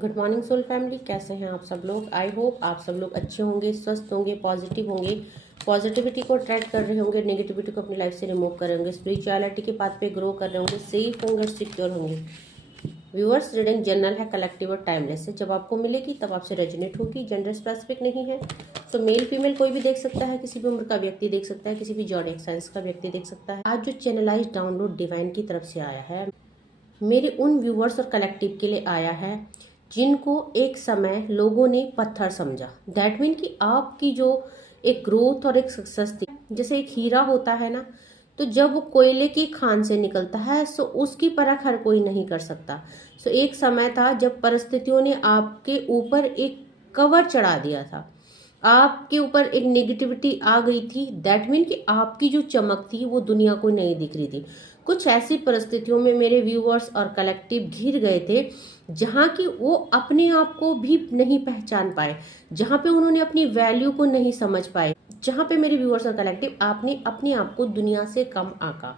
Good morning soul family, कैसे हैं आप सब लोग। आई होप आप सब लोग अच्छे होंगे, स्वस्थ होंगे, पॉजिटिव होंगे, पॉजिटिविटी को अट्रैक्ट कर रहे होंगे, नेगेटिविटी को अपनी लाइफ से रिमूव कर रहे होंगे, स्पिरिचुअलिटी के पाथ पे ग्रो कर रहे होंगे, सेफ होंगे, सिक्योर होंगे। व्यूअर्स, रीडिंग जनरल है, कलेक्टिव और टाइमलेस है। जब आपको मिलेगी तब आपसे रेजोनेट होगी, जेंडर स्पेसिफिक नहीं है। तो मेल फीमेल कोई भी देख सकता है, किसी भी उम्र का व्यक्ति देख सकता है, किसी भी जॉडिक साइंस का व्यक्ति देख सकता है। आज जो चैनलाइज डाउनलोड डिवाइन की तरफ से आया है, मेरे उन व्यूअर्स और कलेक्टिव के लिए आया है जिनको एक समय लोगों ने पत्थर समझा। दैट मीन कि आपकी जो एक ग्रोथ और एक सक्सेस थी, जैसे एक हीरा होता है ना, तो जब वो कोयले की खान से निकलता है सो उसकी परख हर कोई नहीं कर सकता। सो एक समय था जब परिस्थितियों ने आपके ऊपर एक कवर चढ़ा दिया था, आपके ऊपर एक नेगेटिविटी आ गई थी। दैट मीन कि आपकी जो चमक थी वो दुनिया को नहीं दिख रही थी। कुछ ऐसी परिस्थितियों में मेरे व्यूअर्स और कलेक्टिव घिर गए थे जहाँ की वो अपने आप को भी नहीं पहचान पाए, जहाँ पे उन्होंने अपनी वैल्यू को नहीं समझ पाए, जहाँ पे मेरे व्यूअर्स और कलेक्टिव आपने अपने आप को दुनिया से कम आंका।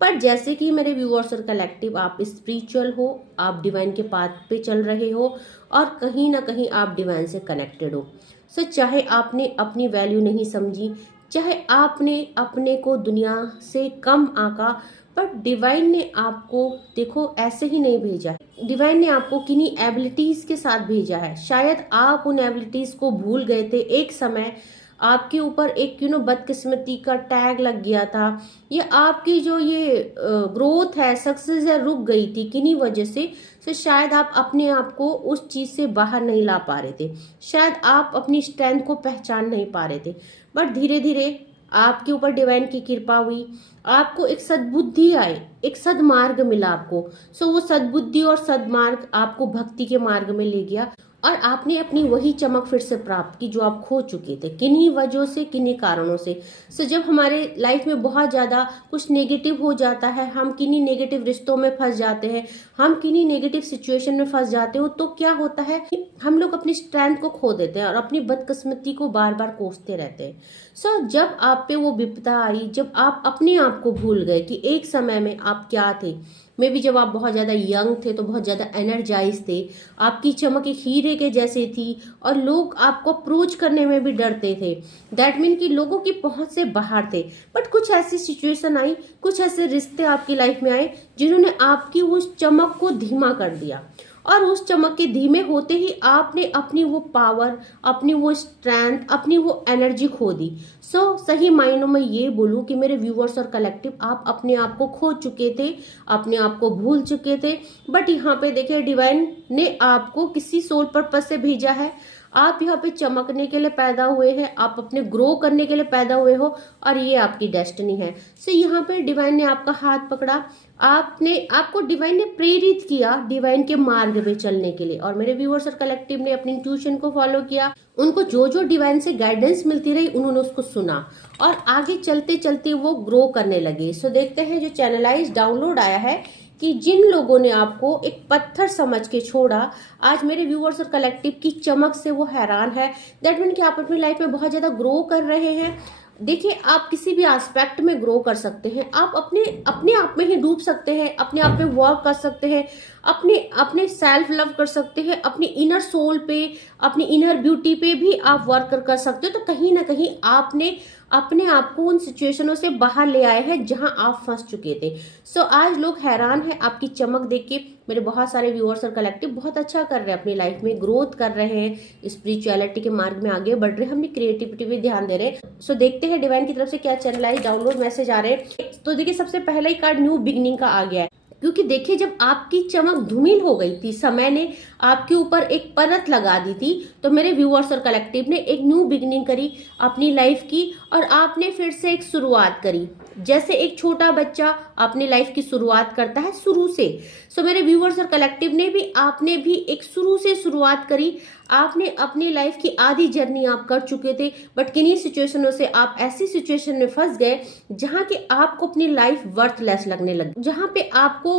पर जैसे कि मेरे व्यूअर्स और कलेक्टिव आप स्पिरिचुअल हो, आप डिवाइन के पाथ पे चल रहे हो और कहीं ना कहीं आप डिवाइन से कनेक्टेड हो। सो चाहे आपने अपनी वैल्यू नहीं समझी, चाहे आपने अपने को दुनिया से कम आंका, पर डिवाइन ने आपको देखो ऐसे ही नहीं भेजा है। डिवाइन ने आपको किन्हीं एबिलिटीज के साथ भेजा है। शायद आप उन एबिलिटीज को भूल गए थे, एक समय आपके ऊपर एक बदकिस्मती का टैग लग गया था, ये आपकी जो ये ग्रोथ है, सक्सेस है, रुक गई थी किन्हीं वजह से। तो शायद आप अपने आप को उस चीज से बाहर नहीं ला पा रहे थे, शायद आप अपनी स्ट्रेंथ को पहचान नहीं पा रहे थे। बट धीरे धीरे आपके ऊपर डिवाइन की कृपा हुई, आपको एक सद्बुद्धि आई, एक सदमार्ग मिला आपको। सो वो सद्बुद्धि और सदमार्ग आपको भक्ति के मार्ग में ले गया और आपने अपनी वही चमक फिर से प्राप्त की जो आप खो चुके थे किन्हीं वजहों से, किन्हीं कारणों से। सो जब हमारे लाइफ में बहुत ज्यादा कुछ नेगेटिव हो जाता है, हम किन्हीं नेगेटिव रिश्तों में फंस जाते हैं, हम किन्हीं नेगेटिव सिचुएशन में फंस जाते हो, तो क्या होता है कि हम लोग अपनी स्ट्रेंथ को खो देते हैं और अपनी बदकिस्मती को बार बार कोसते रहते हैं। सो जब आप पे वो विपदा आई, जब आप अपने आप को भूल गए कि एक समय में आप क्या थे, मे बी जब आप बहुत ज़्यादा यंग थे तो बहुत ज़्यादा एनर्जाइज थे, आपकी चमक एक हीरे के जैसे थी और लोग आपको अप्रोच करने में भी डरते थे। दैट मीन कि लोगों की पहुंच से बाहर थे। बट कुछ ऐसी सिचुएशन आई, कुछ ऐसे रिश्ते आपकी लाइफ में आए जिन्होंने आपकी उस चमक को धीमा कर दिया और उस चमक के धीमे होते ही आपने अपनी वो पावर, अपनी वो स्ट्रेंथ, अपनी वो एनर्जी खो दी। सो सही मायनों में ये बोलूं कि मेरे व्यूअर्स और कलेक्टिव, आप अपने आप को खो चुके थे, अपने आप को भूल चुके थे। बट यहाँ पे देखिए, डिवाइन ने आपको किसी सोल पर्पस से भेजा है। आप यहाँ पे चमकने के लिए पैदा हुए हैं, आप अपने ग्रो करने के लिए पैदा हुए हो और ये आपकी डेस्टिनी है। सो यहाँ पे डिवाइन ने आपका हाथ पकड़ा, आपको डिवाइन ने प्रेरित किया डिवाइन के मार्ग में चलने के लिए। और मेरे व्यूअर्स और कलेक्टिव ने अपनी इंट्यूशन को फॉलो किया, उनको जो जो डिवाइन से गाइडेंस मिलती रही उन्होंने उसको सुना और आगे चलते चलते वो ग्रो करने लगे। सो देखते हैं जो चैनलाइज डाउनलोड आया है कि जिन लोगों ने आपको एक पत्थर समझ के छोड़ा, आज मेरे व्यूअर्स और कलेक्टिव की चमक से वो हैरान है। दैट मीन कि आप अपनी लाइफ में बहुत ज्यादा ग्रो कर रहे हैं। देखिए, आप किसी भी एस्पेक्ट में ग्रो कर सकते हैं, आप अपने अपने आप में ही डूब सकते हैं, अपने आप में वर्क कर सकते हैं, अपने अपने सेल्फ लव कर सकते हैं, अपनी इनर सोल पे, अपनी इनर ब्यूटी पे भी आप वर्क कर सकते हो। तो कहीं ना कहीं आपने अपने आप को उन सिचुएशनों से बाहर ले आए हैं जहां आप फंस चुके थे। सो आज लोग हैरान है आपकी चमक देख के। मेरे बहुत सारे व्यूअर्स और कलेक्टिव बहुत अच्छा कर रहे हैं, अपनी लाइफ में ग्रोथ कर रहे हैं, स्पिरिचुअलिटी के मार्ग में आगे बढ़ रहे हैं, अपनी क्रिएटिविटी पे ध्यान दे रहे हैं। सो देखते हैं डिवाइन की तरफ से क्या चैनलाइज डाउनलोड मैसेज आ रहे हैं। तो देखिए, सबसे पहला ही कार्ड न्यू बिगनिंग का आ गया है, क्योंकि देखिए जब आपकी चमक धूमिल हो गई थी, समय ने आपके ऊपर एक परत लगा दी थी, तो मेरे व्यूअर्स और कलेक्टिव ने एक न्यू बिगनिंग करी अपनी लाइफ की और आपने फिर से एक शुरुआत करी। जैसे एक छोटा बच्चा अपनी लाइफ की शुरुआत करता है शुरू से, सो मेरे व्यूअर्स और कलेक्टिव ने भी, आपने भी एक शुरू से शुरुआत करी। आपने अपनी लाइफ की आधी जर्नी आप कर चुके थे, बट किन्हीं सिचुएशनों से आप ऐसी सिचुएशन में फंस गए जहां कि आपको अपनी लाइफ वर्थलेस लगने लगी, जहां पे आपको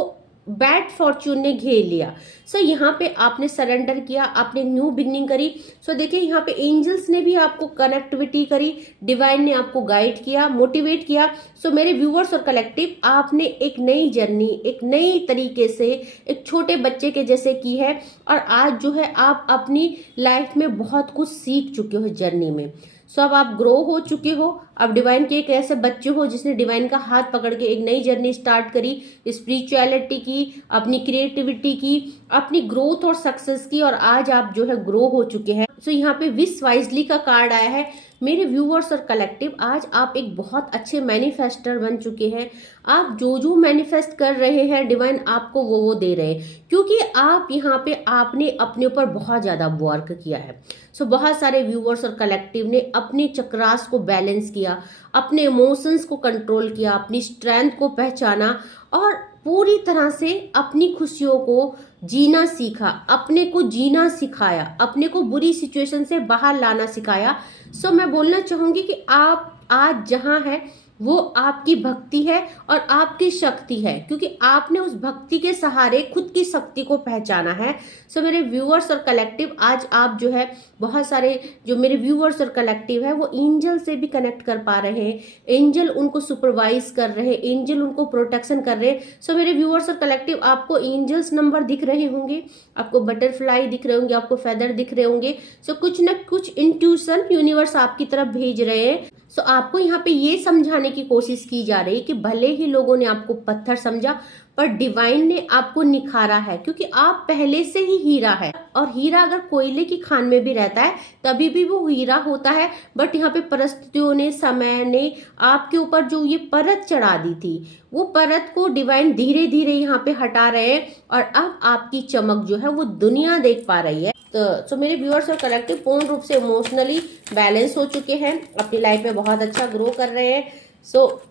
बैड फॉर्च्यून ने घेर लिया। सो यहाँ पे आपने सरेंडर किया, आपने न्यू बिगनिंग करी। सो देखिए यहाँ पे एंजल्स ने भी आपको कनेक्टिविटी करी, डिवाइन ने आपको गाइड किया, मोटिवेट किया। सो मेरे व्यूअर्स और कलेक्टिव, आपने एक नई जर्नी, एक नई तरीके से एक छोटे बच्चे के जैसे की है, और आज जो है आप अपनी लाइफ में बहुत कुछ सीख चुके हो जर्नी में। सो अब आप ग्रो हो चुके हो, अब डिवाइन के एक ऐसे बच्चे हो जिसने डिवाइन का हाथ पकड़ के एक नई जर्नी स्टार्ट करी, स्पिरिचुअलिटी की, अपनी क्रिएटिविटी की, अपनी ग्रोथ और सक्सेस की, और आज आप जो है ग्रो हो चुके हैं। सो यहाँ पे विश वाइजली का कार्ड आया है। मेरे व्यूअर्स और कलेक्टिव, आज आप एक बहुत अच्छे मैनिफेस्टर बन चुके हैं। आप जो जो मैनिफेस्ट कर रहे हैं डिवाइन आपको वो दे रहे हैं, क्योंकि आप यहाँ पे आपने अपने ऊपर बहुत ज्यादा वर्क किया है। सो बहुत सारे व्यूअर्स और कलेक्टिव ने अपने चक्रास को बैलेंस किया, अपने इमोशंस को कंट्रोल किया, अपनी स्ट्रेंथ को पहचाना, और पूरी तरह से अपनी खुशियों को जीना सीखा, अपने को जीना सिखाया, अपने को बुरी सिचुएशन से बाहर लाना सिखाया। सो मैं बोलना चाहूंगी कि आप आज जहां हैं वो आपकी भक्ति है और आपकी शक्ति है, क्योंकि आपने उस भक्ति के सहारे खुद की शक्ति को पहचाना है। सो मेरे व्यूअर्स और कलेक्टिव, आज आप जो है बहुत सारे जो मेरे व्यूअर्स और कलेक्टिव है वो एंजल से भी कनेक्ट कर पा रहे हैं, एंजल उनको सुपरवाइज कर रहे हैं, एंजल उनको प्रोटेक्शन कर रहे हैं। सो मेरे व्यूअर्स और कलेक्टिव, आपको एंजल्स नंबर दिख रहे होंगे, आपको बटरफ्लाई दिख रहे होंगे, आपको फेदर दिख रहे होंगे। सो कुछ न कुछ इंट्यूशन यूनिवर्स आपकी तरफ भेज रहे हैं। सो आपको यहाँ पे ये समझाने की कोशिश की जा रही है कि भले ही लोगों ने आपको पत्थर समझा, पर डिवाइन ने आपको निखारा है, क्योंकि आप पहले से ही हीरा है। और हीरा अगर कोयले की खान में भी रहता है तभी भी वो हीरा होता है। बट यहाँ पे परिस्थितियों ने, समय ने आपके ऊपर जो ये परत चढ़ा दी थी, वो परत को डिवाइन धीरे धीरे यहाँ पे हटा रहे हैं, और अब आपकी चमक जो है वो दुनिया देख पा रही है। तो मेरे व्यूअर्स और कलेक्टिव पूर्ण रूप से इमोशनली बैलेंस हो चुके हैं, अपनी लाइफ में बहुत अच्छा ग्रो कर रहे हैं। सो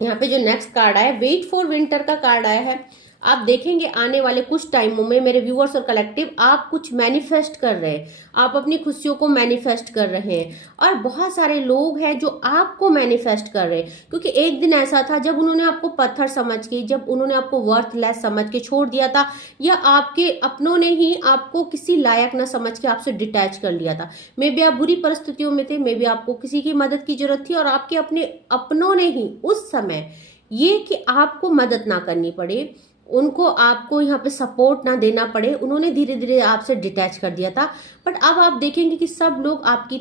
यहाँ पे जो नेक्स्ट कार्ड आया, वेट फॉर विंटर का कार्ड आया है। आप देखेंगे आने वाले कुछ टाइमों में मेरे व्यूअर्स और कलेक्टिव, आप कुछ मैनिफेस्ट कर रहे हैं, आप अपनी खुशियों को मैनिफेस्ट कर रहे हैं, और बहुत सारे लोग हैं जो आपको मैनिफेस्ट कर रहे हैं। क्योंकि एक दिन ऐसा था जब उन्होंने आपको पत्थर समझ के, जब उन्होंने आपको वर्थलेस समझ के छोड़ दिया था, या आपके अपनों ने ही आपको किसी लायक न समझ के आपसे डिटैच कर लिया था। मे बी आप बुरी परिस्थितियों में थे, मे बी आपको किसी की मदद की जरूरत थी, और आपके अपने अपनों ने ही उस समय ये कि आपको मदद ना करनी पड़े, उनको आपको यहाँ पे सपोर्ट ना देना पड़े, उन्होंने धीरे धीरे आपसे डिटैच कर दिया था। बट अब आप देखेंगे कि सब लोग आपकी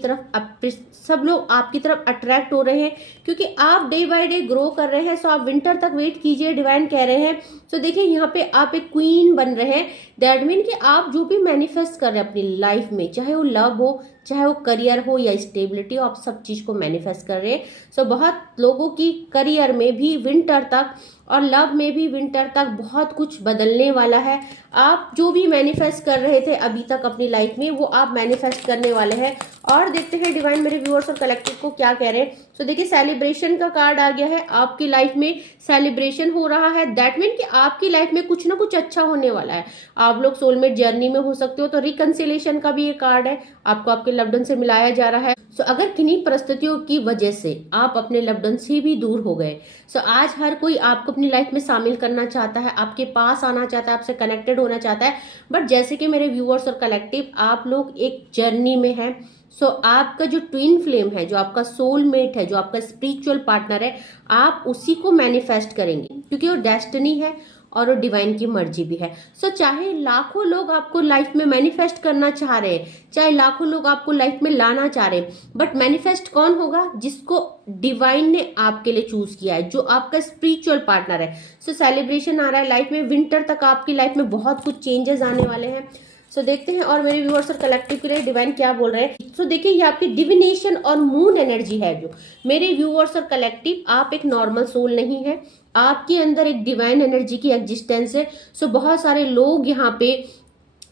तरफ अट्रैक्ट हो रहे हैं, क्योंकि आप डे बाय डे ग्रो कर रहे हैं। सो आप विंटर तक वेट कीजिए, डिवाइन कह रहे हैं। सो देखिए यहाँ पे आप एक क्वीन बन रहे हैं। दैट मीन कि आप जो भी मैनिफेस्ट कर रहे हैं अपनी लाइफ में, चाहे वो लव हो, चाहे वो करियर हो या स्टेबिलिटी हो, आप सब चीज को मैनिफेस्ट कर रहे हैं। सो बहुत लोगों की करियर में भी विंटर तक और लव में भी विंटर तक बहुत कुछ बदलने वाला है। आप जो भी मैनिफेस्ट कर रहे थे अभी तक अपनी लाइफ में, वो आप मैनिफेस्ट करने वाले हैं। और देखते हैं डिवाइन मेरे व्यूअर्स और कलेक्टिव को क्या कह रहे हैं। सो देखिए सेलिब्रेशन का कार्ड आ गया है, आपकी लाइफ में सेलिब्रेशन हो रहा है। दैट मीन कि आपकी लाइफ में कुछ ना कुछ अच्छा होने वाला है। आप लोग सोलमेट जर्नी में हो सकते हो, तो रिकंसिलेशन का भी ये कार्ड है, आपको आपके लव्ड वन से मिलाया जा रहा है। सो अगर किन्हीं परिस्थितियों की वजह से आप अपने लव्ड वन से भी दूर हो गए, सो आज हर कोई आपको अपनी लाइफ में शामिल करना चाहता है, आपके पास आना चाहता है, आपसे कनेक्टेड होना चाहता है। बट जैसे कि मेरे व्यूअर्स और कलेक्टिव, आप लोग एक जर्नी में हैं। सो आपका जो ट्विन फ्लेम है, जो आपका सोलमेट है, जो आपका स्पिरिचुअल पार्टनर है, आप उसी को मैनिफेस्ट करेंगे, क्योंकि वो डेस्टिनी है और वो डिवाइन की मर्जी भी है। सो चाहे लाखों लोग आपको लाइफ में मैनिफेस्ट करना चाह रहे हैं, चाहे लाखों लोग आपको लाइफ में लाना चाह रहे हैं, बट मैनिफेस्ट कौन होगा? जिसको डिवाइन ने आपके लिए चूज किया है, जो आपका स्पिरिचुअल पार्टनर है। सो सेलिब्रेशन आ रहा है लाइफ में, विंटर तक आपकी लाइफ में बहुत कुछ चेंजेस आने वाले हैं। सो देखते हैं और मेरे व्यूअर्स और कलेक्टिव के लिए डिवाइन क्या बोल रहे हैं। सो देखिए ये आपकी डिविनेशन और मून एनर्जी है। जो मेरे व्यूअर्स और कलेक्टिव, आप एक नॉर्मल सोल नहीं है, आपके अंदर एक डिवाइन एनर्जी की एग्जिस्टेंस है। सो बहुत सारे लोग यहाँ पे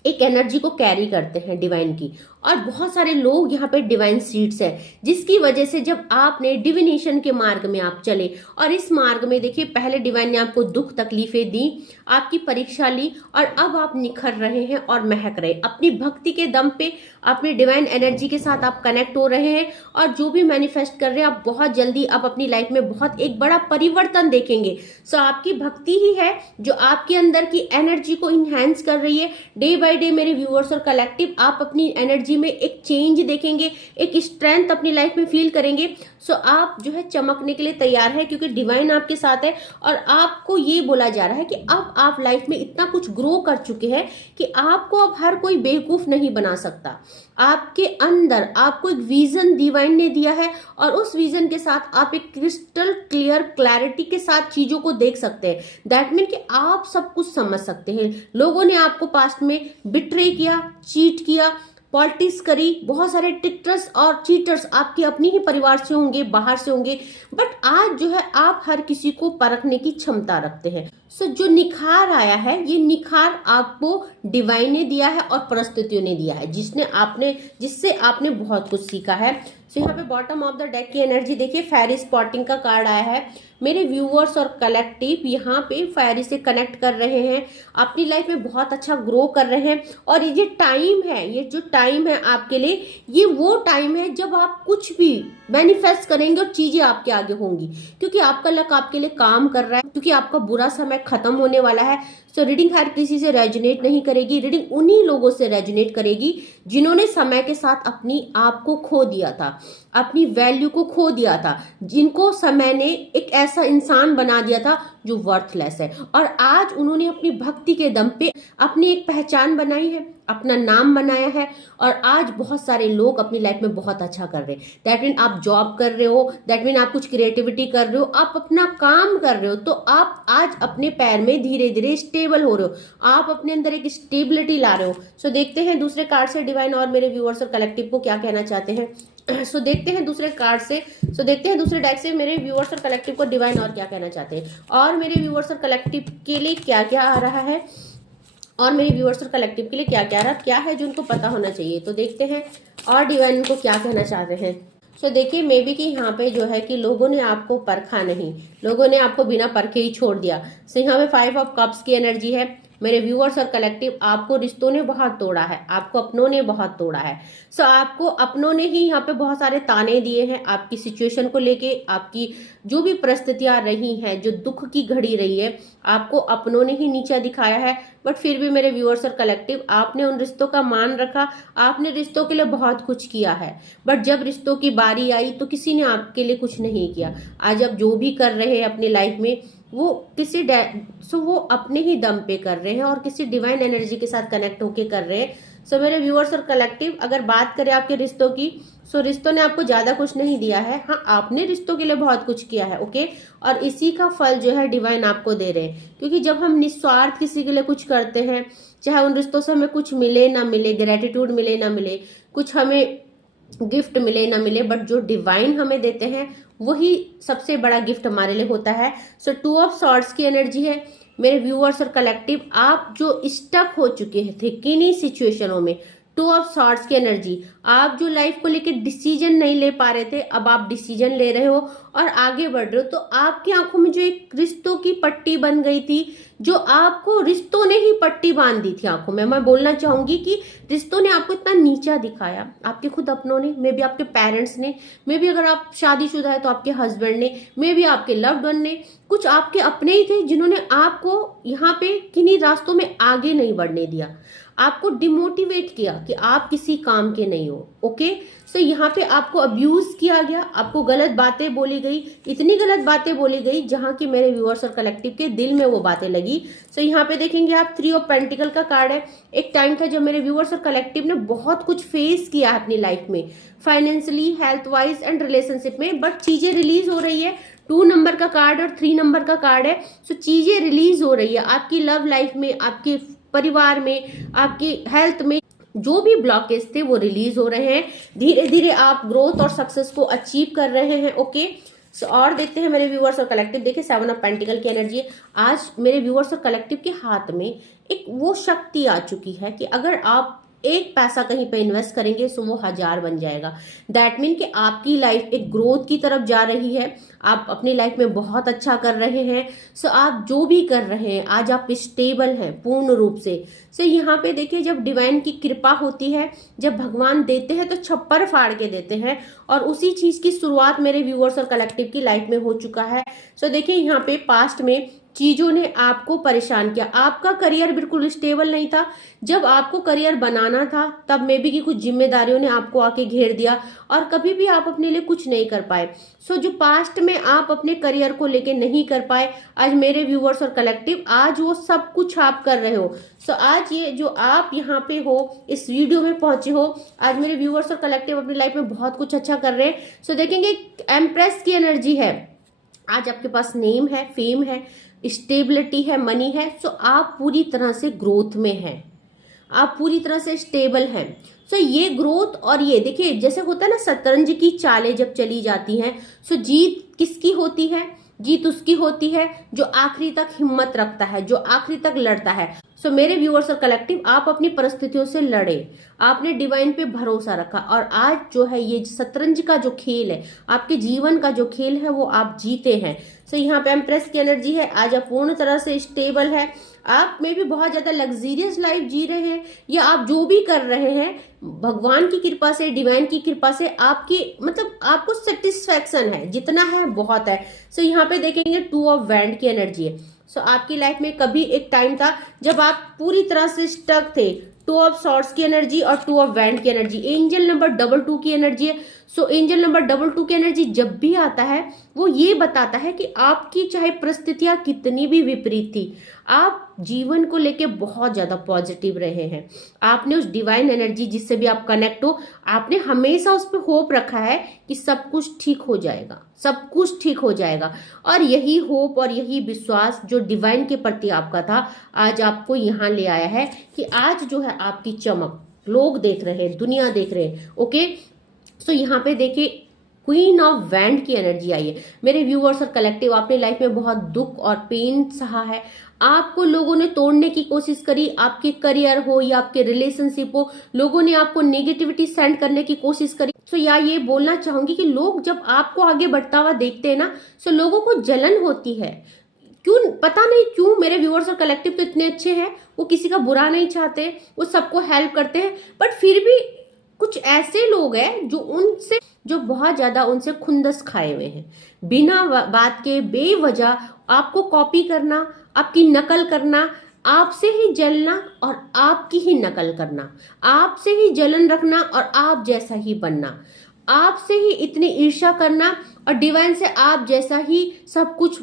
एक एनर्जी को कैरी करते हैं डिवाइन की, और बहुत सारे लोग यहाँ पे डिवाइन सीड्स है, जिसकी वजह से जब आपने डिविनेशन के मार्ग में आप चले, और इस मार्ग में देखिए पहले डिवाइन ने आपको दुख तकलीफें दी, आपकी परीक्षा ली, और अब आप निखर रहे हैं और महक रहे अपनी भक्ति के दम पे, अपनी डिवाइन एनर्जी के साथ आप कनेक्ट हो रहे हैं, और जो भी मैनिफेस्ट कर रहे हैं आप बहुत जल्दी आप अपनी लाइफ में बहुत एक बड़ा परिवर्तन देखेंगे। सो आपकी भक्ति ही है जो आपके अंदर की एनर्जी को इनहेंस कर रही है। डे बाय डे मेरे व्यूअर्स और कलेक्टिव, आप अपनी एनर्जी में एक चेंज देखेंगे, एक स्ट्रेंथ अपनी लाइफ में फील करेंगे। सो आप जो है चमकने के लिए तैयार है, क्योंकि डिवाइन आपके साथ है, और आपको ये बोला जा रहा है कि अब आप लाइफ में इतना कुछ ग्रो कर चुके हैं कि आपको अब हर कोई बेवकूफ नहीं बना सकता। आपके अंदर आपको एक विजन डिवाइन ने दिया है, और उस विजन के साथ आप एक क्रिस्टल क्लियर क्लैरिटी के साथ चीजों को देख सकते हैं। दैट मीन कि आप सब कुछ समझ सकते हैं। लोगों ने आपको पास्ट में बिट्रे किया, चीट किया, पॉलिटिक्स करी, बहुत सारे टिकटर्स और चीटर्स आपके अपनी ही परिवार से होंगे, बाहर से होंगे, बट आज जो है आप हर किसी को परखने की क्षमता रखते हैं। सो जो निखार आया है, ये निखार आपको डिवाइन ने दिया है और परिस्थितियों ने दिया है, जिससे आपने बहुत कुछ सीखा है। सो यहाँ पे बॉटम ऑफ द डेक की एनर्जी देखिए, फेरी स्पॉटिंग का कार्ड आया है। मेरे व्यूअर्स और कलेक्टिव यहाँ पे फेरी से कनेक्ट कर रहे हैं, अपनी लाइफ में बहुत अच्छा ग्रो कर रहे हैं, और ये टाइम है, ये जो टाइम है आपके लिए, ये वो टाइम है जब आप कुछ भी मैनिफेस्ट करेंगे और चीजें आपके आगे होंगी, क्योंकि आपका लक आपके लिए काम कर रहा है, क्योंकि आपका बुरा समय खत्म होने वाला है। सो रीडिंग हर किसी से रेजोनेट नहीं करेगी, रीडिंग उन्हीं लोगों से रेजोनेट करेगी जिन्होंने समय के साथ अपनी आप को खो दिया था, अपनी वैल्यू को खो दिया था, जिनको समय ने एक ऐसा इंसान बना दिया था जो वर्थलेस है, और आज उन्होंने अपनी भक्ति के दम पे अपनी एक पहचान बनाई है, अपना नाम बनाया है, और आज बहुत सारे लोग अपनी लाइफ में बहुत अच्छा कर रहे हैं। दैट मीन आप जॉब कर रहे हो, दैट मीन आप कुछ क्रिएटिविटी कर रहे हो, आप अपना काम कर रहे हो, तो आप आज अपने पैर में धीरे धीरे स्टेबल हो रहे हो, आप अपने अंदर एक स्टेबिलिटी ला रहे हो। सो देखते हैं दूसरे कार्ड से डिवाइन और मेरे व्यूअर्स और कलेक्टिव को क्या कहना चाहते हैं। सो देखते हैं दूसरे कार्ड से, देखते हैं दूसरे डेक से मेरे व्यूअर्स और कलेक्टिव को डिवाइन और क्या कहना चाहते हैं, और मेरे व्यूअर्स और कलेक्टिव के लिए क्या क्या आ रहा है, और मेरे व्यूअर्स और कलेक्टिव के लिए क्या क्या है जो उनको पता होना चाहिए। तो देखते हैं और डिवाइन उनको क्या कहना चाहते हैं। सो देखिए, मे बी कि यहाँ पे जो है कि लोगों ने आपको परखा नहीं, लोगों ने आपको बिना परखे ही छोड़ दिया। सो यहाँ पे 5 ऑफ कप्स की एनर्जी है। मेरे व्यूअर्स और कलेक्टिव, आपको रिश्तों ने बहुत तोड़ा है, आपको अपनों ने बहुत तोड़ा है। सो आपको अपनों ने ही यहाँ पे बहुत सारे ताने दिए हैं आपकी सिचुएशन को लेके, आपकी जो भी परिस्थितियां रही हैं, जो दुख की घड़ी रही है, आपको अपनों ने ही नीचा दिखाया है। बट फिर भी मेरे व्यूअर्स और कलेक्टिव, आपने उन रिश्तों का मान रखा, आपने रिश्तों के लिए बहुत कुछ किया है, बट जब रिश्तों की बारी आई तो किसी ने आपके लिए कुछ नहीं किया। आज आप जो भी कर रहे हैं अपनी लाइफ में, वो वो अपने ही दम पे कर रहे हैं और किसी डिवाइन एनर्जी के साथ कनेक्ट होके कर रहे हैं। सो मेरे व्यूअर्स और कलेक्टिव, अगर बात करें आपके रिश्तों की, रिश्तों ने आपको ज्यादा कुछ नहीं दिया है, हाँ आपने रिश्तों के लिए बहुत कुछ किया है, ओके, और इसी का फल जो है डिवाइन आपको दे रहे हैं। क्योंकि जब हम निस्वार्थ किसी के लिए कुछ करते हैं, चाहे उन रिश्तों से हमें कुछ मिले ना मिले, ग्रेटिट्यूड मिले ना मिले, कुछ हमें गिफ्ट मिले ना मिले, बट जो डिवाइन हमें देते हैं वही सबसे बड़ा गिफ्ट हमारे लिए होता है। 2 ऑफ सॉर्ड्स की एनर्जी है। मेरे व्यूअर्स और कलेक्टिव, आप जो स्टक हो चुके थे किन्हीं सिचुएशनों में, 2 ऑफ सॉर्ड्स की एनर्जी, आप जो लाइफ को लेकर डिसीजन नहीं ले पा रहे थे, अब आप डिसीजन ले रहे हो और आगे बढ़ रहे हो। तो आपकी आंखों में जो एक रिश्तों की पट्टी बन गई थी, जो आपको रिश्तों ने ही पट्टी बांध दी थी आंखों में, मैं बोलना चाहूंगी कि रिश्तों ने आपको इतना नीचा दिखाया, आपके खुद अपनों ने, मे बी आपके पेरेंट्स ने, मे बी अगर आप शादीशुदा है तो आपके हस्बैंड ने, मे बी आपके लव्ड वन ने, कुछ आपके अपने ही थे जिन्होंने आपको यहाँ पे किन्हीं रास्तों में आगे नहीं बढ़ने दिया, आपको डिमोटिवेट किया कि आप किसी काम के नहीं हो, ओके। सो यहाँ पे आपको अब्यूज किया गया, आपको गलत बातें बोली गई, इतनी गलत बातें बोली गई जहां की मेरे व्यूअर्स और कलेक्टिव के दिल में वो बातें लगी। सो यहाँ पे देखेंगे आप 3 ऑफ पेंटिकल का कार्ड है। एक टाइम था जब मेरे व्यूअर्स और कलेक्टिव ने बहुत कुछ फेस किया है अपनी लाइफ में, financially, health wise and relationship में, बट चीजें रिलीज हो रही है। 2 नंबर का कार्ड और 3 नंबर का कार्ड है। सो चीजें रिलीज हो रही है आपकी लव लाइफ में, आपके परिवार में, आपकी हेल्थ में, जो भी ब्लॉकेज थे वो रिलीज हो रहे हैं। धीरे धीरे आप ग्रोथ और सक्सेस को अचीव कर रहे हैं, ओके। और देखते हैं मेरे व्यूअर्स और कलेक्टिव, देखिए 7 ऑफ पेंटिकल की एनर्जी है। आज मेरे व्यूअर्स और कलेक्टिव के हाथ में एक वो शक्ति आ चुकी है कि अगर आप एक पैसा कहीं पे इन्वेस्ट करेंगे सो वो 1000 बन जाएगा। दैट मीन कि आपकी लाइफ एक ग्रोथ की तरफ जा रही है, आप अपनी लाइफ में बहुत अच्छा कर रहे हैं। सो आप जो भी कर रहे हैं आज आप स्टेबल हैं पूर्ण रूप से। सो यहाँ पे देखिए जब डिवाइन की कृपा होती है, जब भगवान देते हैं तो छप्पर फाड़ के देते हैं, और उसी चीज की शुरुआत मेरे व्यूअर्स और कलेक्टिव की लाइफ में हो चुका है। सो देखिए यहाँ पे पास्ट में चीजों ने आपको परेशान किया, आपका करियर बिल्कुल स्टेबल नहीं था। जब आपको करियर बनाना था तब मे बी की कुछ जिम्मेदारियों ने आपको आके घेर दिया और कभी भी आप अपने लिए कुछ नहीं कर पाए। सो जो पास्ट में आप अपने करियर को लेके नहीं कर पाए, आज मेरे व्यूअर्स और कलेक्टिव आज वो सब कुछ आप कर रहे हो। सो आज ये जो आप यहाँ पे हो, इस वीडियो में पहुंचे हो, आज मेरे व्यूअर्स और कलेक्टिव अपनी लाइफ में बहुत कुछ अच्छा कर रहे हैं। सो देखेंगे एम्प्रेस की एनर्जी है, आज आपके पास नेम है, फेम है, स्टेबिलिटी है, मनी है। सो आप पूरी तरह से ग्रोथ में हैं, आप पूरी तरह से स्टेबल हैं। सो ये ग्रोथ और ये देखिए जैसे होता है ना शतरंज की चालें जब चली जाती हैं, सो जीत किसकी होती है? जीत उसकी होती है जो आखिरी तक हिम्मत रखता है, जो आखिरी तक लड़ता है। सो मेरे व्यूअर्स और कलेक्टिव आप अपनी परिस्थितियों से लड़े, आपने डिवाइन पे भरोसा रखा और आज जो है ये शतरंज का जो खेल है, आपके जीवन का जो खेल है वो आप जीते हैं। सो यहाँ पे एम्प्रेस की एनर्जी है, आज आप पूर्ण तरह से स्टेबल है, आप में भी बहुत ज्यादा लग्जरियस लाइफ जी रहे हैं, या आप जो भी कर रहे हैं भगवान की कृपा से, डिवाइन की कृपा से आपकी मतलब आपको सेटिस्फैक्शन है, जितना है बहुत है। सो यहाँ पे देखेंगे 2 ऑफ वैंड की एनर्जी है। सो आपकी लाइफ में कभी एक टाइम था जब आप पूरी तरह से स्टक थे, 2 ऑफ सॉर्ड्स की एनर्जी और 2 ऑफ वैंड की एनर्जी, एंजल नंबर 22 की एनर्जी है। सो एंजल नंबर 22 की एनर्जी जब भी आता है वो ये बताता है कि आपकी चाहे परिस्थितियां कितनी भी विपरीत थी, आप जीवन को लेके बहुत ज्यादा पॉजिटिव रहे हैं। आपने उस डिवाइन एनर्जी जिससे भी आप कनेक्ट हो, आपने हमेशा उस पर होप रखा है कि सब कुछ ठीक हो जाएगा, सब कुछ ठीक हो जाएगा। और यही होप और यही विश्वास जो डिवाइन के प्रति आपका था आज आपको यहाँ ले आया है कि आज जो है आपकी चमक लोग देख रहे हैं, दुनिया देख रहे हैं। ओके, सो यहाँ पे देखिए क्वीन ऑफ वैंड की एनर्जी आई है। मेरे व्यूअर्स और कलेक्टिव आपने लाइफ में बहुत दुख और पेन सहा है, आपको लोगों ने तोड़ने की कोशिश करी, आपके करियर हो या आपके रिलेशनशिप हो, लोगों ने आपको नेगेटिविटी सेंड करने की कोशिश करी। सो या ये बोलना चाहूंगी कि लोग जब आपको आगे बढ़ता हुआ देखते हैं ना, सो लोगों को जलन होती है। क्यों पता नहीं क्यों, मेरे व्यूअर्स और कलेक्टिव तो इतने अच्छे हैं, वो किसी का बुरा नहीं चाहते, वो सबको हेल्प करते हैं, बट फिर भी कुछ ऐसे लोग हैं जो बहुत ज्यादा उनसे खुंदस खाए हुए हैं, बिना बात के बेवजह आपको कॉपी करना, आपकी नकल करना, आपसे ही जलना और आपकी ही नकल करना, आपसे ही जलन रखना और आप जैसा ही बनना, आपसे ही इतनी ईर्ष्या करना और डिवाइन से आप जैसा ही सब कुछ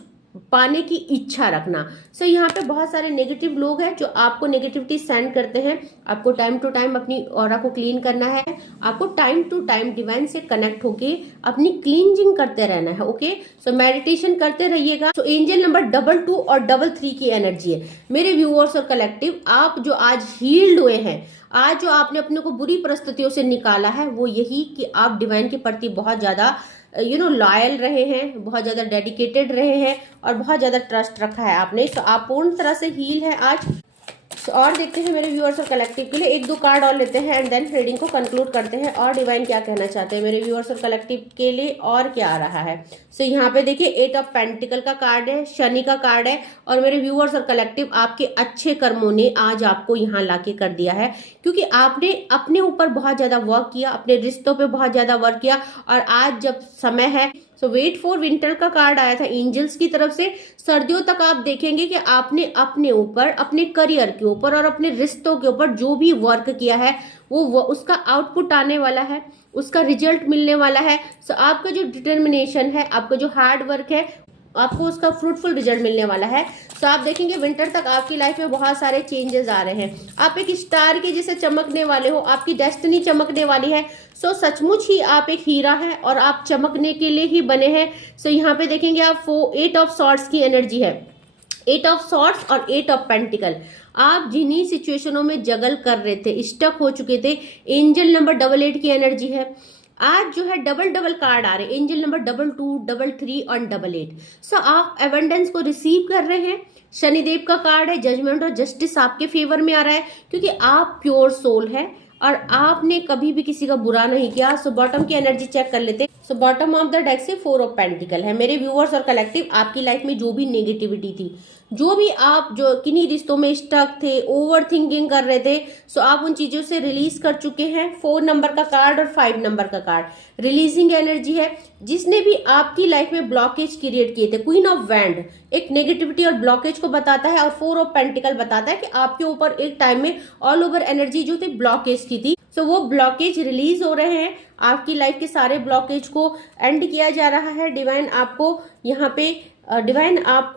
पाने की इच्छा रखना। सो यहाँ पे बहुत सारे नेगेटिव लोग हैं जो आपको नेगेटिविटी सेंड करते हैं। आपको टाइम टू टाइम अपनी ऑरा को क्लीन करना है, आपको टाइम टू टाइम डिवाइन से कनेक्ट होके अपनी क्लींजिंग करते रहना है। ओके, सो मेडिटेशन करते रहिएगा। सो एंजल नंबर 22 और 33 की एनर्जी है। मेरे व्यूअर्स और कलेक्टिव आप जो आज हील्ड हुए हैं, आज जो आपने अपने को बुरी परिस्थितियों से निकाला है, वो यही कि आप डिवाइन के प्रति बहुत ज्यादा लॉयल रहे हैं, बहुत ज्यादा डेडिकेटेड रहे हैं और बहुत ज्यादा ट्रस्ट रखा है आपने। तो आप पूर्ण तरह से हील है आज। और देखते हैं मेरे व्यूअर्स और कलेक्टिव के लिए 1-2 कार्ड और लेते हैं एंड देन रीडिंग को कंक्लूड करते हैं। और डिवाइन क्या कहना चाहते हैं मेरे व्यूअर्स और कलेक्टिव के लिए और क्या आ रहा है। सो यहाँ पे देखिए 8 ऑफ पेंटिकल का कार्ड है, शनि का कार्ड है, और मेरे व्यूअर्स और कलेक्टिव आपके अच्छे कर्मों ने आज आपको यहाँ लाके कर दिया है, क्योंकि आपने अपने ऊपर बहुत ज्यादा वर्क किया, अपने रिश्तों पे बहुत ज्यादा वर्क किया, और आज जब समय है। सो वेट फॉर विंटर का कार्ड आया था एंजल्स की तरफ से। सर्दियों तक आप देखेंगे कि आपने अपने ऊपर, अपने करियर के ऊपर और अपने रिश्तों के ऊपर जो भी वर्क किया है वो उसका आउटपुट आने वाला है, उसका रिजल्ट मिलने वाला है। सो आपका जो डिटर्मिनेशन है, आपका जो हार्ड वर्क है, आपको उसका फ्रूटफुल रिजल्ट मिलने वाला है। सो आप देखेंगे विंटर तक आपकी लाइफ में बहुत सारे चेंजेस आ रहे हैं, आप एक स्टार के जैसे चमकने वाले हो, आपकी डेस्टिनी चमकने वाली है। सो सचमुच ही आप एक हीरा है और आप चमकने के लिए ही बने हैं। सो यहाँ पे देखेंगे आप 8 ऑफ सॉर्ड्स की एनर्जी है, 8 ऑफ सॉर्ड्स और 8 ऑफ पेंटिकल। आप जिन्हीं सिचुएशनों में जगल कर रहे थे, स्टक हो चुके थे, एंजल नंबर 88 की एनर्जी है। आज जो है डबल कार्ड आ रहे हैं, एंजल नंबर 22, 33 और 88। सो आप एवेंडेंस को रिसीव कर रहे हैं। शनिदेव का कार्ड है, जजमेंट और जस्टिस आपके फेवर में आ रहा है, क्योंकि आप प्योर सोल है, और आपने कभी भी किसी का बुरा नहीं किया। सो बॉटम की एनर्जी चेक कर लेते। So bottom of the deck से 4 ऑफ पेंटिकल है। मेरे व्यूअर्स और कलेक्टिव, आपकी लाइफ में जो भी नेगेटिविटी थी, जो भी आप जो किन्हीं रिश्तों में स्टक थे, ओवर थिंकिंग कर रहे थे, सो आप उन चीजों से रिलीज कर चुके हैं। 4 नंबर का कार्ड और 5 नंबर का कार्ड रिलीजिंग एनर्जी है। जिसने भी आपकी लाइफ में ब्लॉकेज क्रिएट किए थे, क्वीन ऑफ वैंड एक नेगेटिविटी और ब्लॉकेज को बताता है, और 4 ऑफ पेंटिकल बताता है कि आपके ऊपर एक टाइम में ऑल ओवर एनर्जी जो थी ब्लॉकेज की थी। सो वो ब्लॉकेज रिलीज हो रहे हैं। आपकी लाइफ के सारे ब्लॉकेज को एंड किया जा रहा है। डिवाइन आपको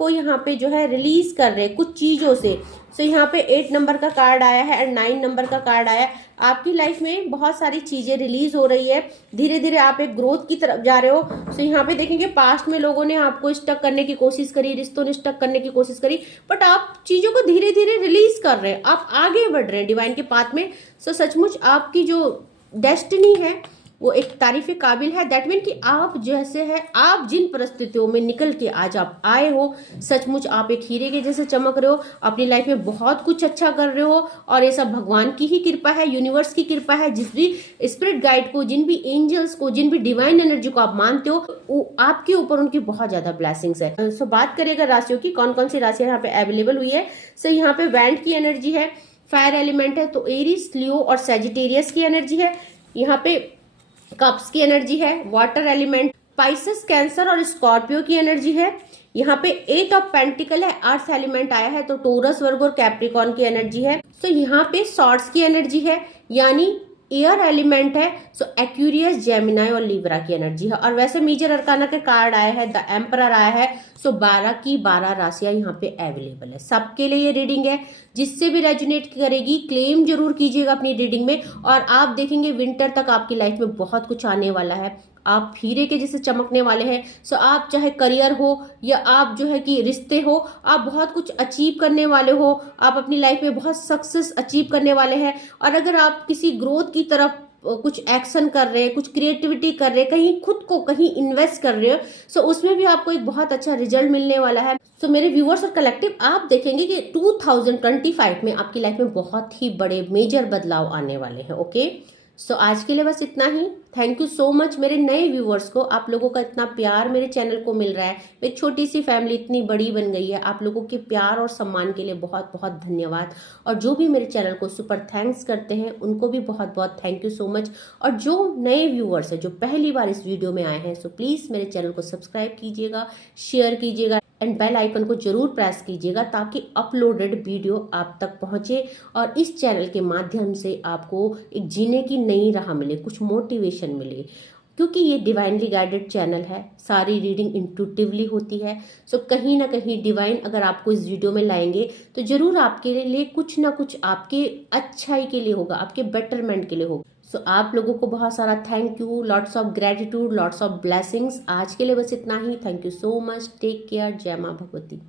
यहाँ पे जो है रिलीज कर रहे हैं कुछ चीजों से। सो यहाँ पे 8 नंबर का कार्ड आया है एंड 9 नंबर का कार्ड आया है। आपकी लाइफ में बहुत सारी चीजें रिलीज हो रही है। धीरे धीरे आप एक ग्रोथ की तरफ जा रहे हो। सो यहाँ पे देखेंगे पास्ट में लोगों ने आपको स्टक करने की कोशिश करी, रिश्तों ने स्टक करने की कोशिश करी, बट आप चीजों को धीरे धीरे रिलीज कर रहे हैं, आप आगे बढ़ रहे हैं डिवाइन के पाथ में। सो सचमुच आपकी जो डेस्टिनी है वो एक तारीफ काबिल है। दैट मीन कि आप जैसे है, आप जिन परिस्थितियों में निकल के आज आप आए हो, सचमुच आप एक हीरे के जैसे चमक रहे हो। अपनी लाइफ में बहुत कुछ अच्छा कर रहे हो, और ये सब भगवान की ही कृपा है, यूनिवर्स की कृपा है। जिस भी स्पिरिट गाइड को, जिन भी एंजल्स को, जिन भी डिवाइन एनर्जी को आप मानते हो, वो आपके ऊपर उनकी बहुत ज्यादा ब्लेसिंग्स है। सो बात करेगा राशियों की, कौन कौन सी राशियां यहाँ पे अवेलेबल हुई है। सो यहाँ पे वैंड की एनर्जी है, फायर एलिमेंट है तो एरीज, लियो और सेजिटेरियस की एनर्जी है। यहाँ पे कप्स की एनर्जी है, वाटर एलिमेंट, स्पाइसेस, कैंसर और स्कॉर्पियो की एनर्जी है। यहाँ पे 8 ऑफ पेंटिकल है, अर्थ एलिमेंट आया है तो टोरस, वर्ग और कैप्रिकॉन की एनर्जी है। सो यहाँ पे सॉर्ड्स की एनर्जी है, यानी एयर एलिमेंट है। सो एक्यूरियस, जेमिनाई और लिब्रा की एनर्जी है। और वैसे मेजर अरकाना के कार्ड आए हैं, द एम्परर आया है। सो 12 की 12 राशियां यहाँ पे अवेलेबल है। सबके लिए ये रीडिंग है, जिससे भी रेजोनेट करेगी क्लेम जरूर कीजिएगा अपनी रीडिंग में। और आप देखेंगे विंटर तक आपकी लाइफ में बहुत कुछ आने वाला है। आप हीरे के जैसे चमकने वाले हैं। सो आप चाहे करियर हो या आप जो है कि रिश्ते हो, आप बहुत कुछ अचीव करने वाले हो। आप अपनी लाइफ में बहुत सक्सेस अचीव करने वाले हैं। और अगर आप किसी ग्रोथ की तरफ कुछ एक्शन कर रहे हैं, कुछ क्रिएटिविटी कर रहे हैं, कहीं खुद को कहीं इन्वेस्ट कर रहे हो, सो उसमें भी आपको एक बहुत अच्छा रिजल्ट मिलने वाला है। सो मेरे व्यूअर्स और कलेक्टिव, आप देखेंगे कि 2025 में आपकी लाइफ में बहुत ही बड़े मेजर बदलाव आने वाले हैं। ओके, सो आज के लिए बस इतना ही। थैंक यू सो मच मेरे नए व्यूवर्स को। आप लोगों का इतना प्यार मेरे चैनल को मिल रहा है। एक छोटी सी फैमिली इतनी बड़ी बन गई है। आप लोगों के प्यार और सम्मान के लिए बहुत बहुत धन्यवाद। और जो भी मेरे चैनल को सुपर थैंक्स करते हैं, उनको भी बहुत बहुत थैंक यू सो मच। और जो नए व्यूवर्स हैं, जो पहली बार इस वीडियो में आए हैं, सो प्लीज़ मेरे चैनल को सब्सक्राइब कीजिएगा, शेयर कीजिएगा एंड बेल आइकन को जरूर प्रेस कीजिएगा, ताकि अपलोडेड वीडियो आप तक पहुंचे और इस चैनल के माध्यम से आपको एक जीने की नई राह मिले, कुछ मोटिवेशन मिले। क्योंकि ये डिवाइनली गाइडेड चैनल है, सारी रीडिंग इंट्यूटिवली होती है। सो कहीं ना कहीं डिवाइन अगर आपको इस वीडियो में लाएंगे तो जरूर आपके लिए कुछ ना कुछ आपके अच्छाई के लिए होगा, आपके बेटरमेंट के लिए होगा। सो आप लोगों को बहुत सारा thank you, lots of gratitude, lots of blessings. आज के लिए बस इतना ही। Thank you so much, take care, जय माँ भगवती।